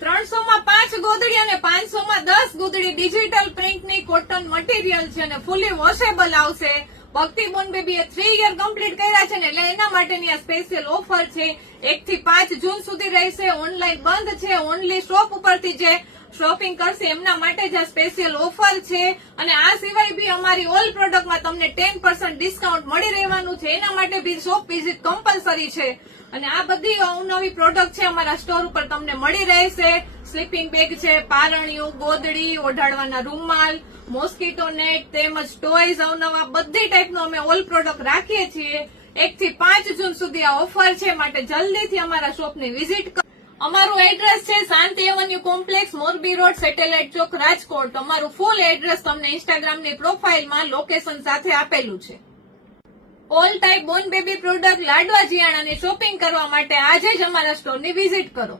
300 માં 5 ગોદડી અને 500 માં 10 ગોદડી ડિજિટલ પ્રિન્ટની કોટન મટીરિયલ છે અને ફૂલી વોશેબલ આવશે. ભક્તિબોન બેબીએ 3 યર કમ્પ્લીટ કર્યા છે ને એટલે એના માટેની આ સ્પેશિયલ ઓફર છે. 1 થી 5 જૂન સુધી રહેશે. ઓનલાઈન બંધ છે. ઓનલી શોપ ઉપરથી જે શોપિંગ કરશે એમના માટે જ આ સ્પેશિયલ ઓફર છે. અને આ સિવાય બી અમારી ઓલ પ્રોડક્ટમાં તમને 10% ડિસ્કાઉન્ટ મળી રહેવાનું છે. એના માટે બી શોપ વિઝિટ કમ્પલસરી છે. અને આ બધી અવનવી પ્રોડક્ટ છે અમારા સ્ટોર ઉપર તમને મળી રહેશે. સ્લીપિંગ બેગ છે, પારણિયું, ગોદડી, ઓઢાડવાના રૂમાલ, મોસ્કીટો નેટ તેમજ ટોયઝ અવનવા બધી ટાઈપનું અમે ઓલ પ્રોડક્ટ રાખીએ છીએ. 1 થી 5 જૂન સુધી આ ઓફર છે માટે જલ્દીથી અમારા શોપની વિઝિટ કરો. અમારું એડ્રેસ છે Shanti avenue complex, Morbi road, satellite Chowk, Rajkot. અમારું ફૂલ એડ્રેસ તમને ઇન્સ્ટાગ્રામની પ્રોફાઇલમાં લોકેશન સાથે આપેલું છે. All type Born baby product લાડવા જીયાણાની શોપિંગ કરવા માટે આજે જ અમારા સ્ટોરની વિઝિટ કરો.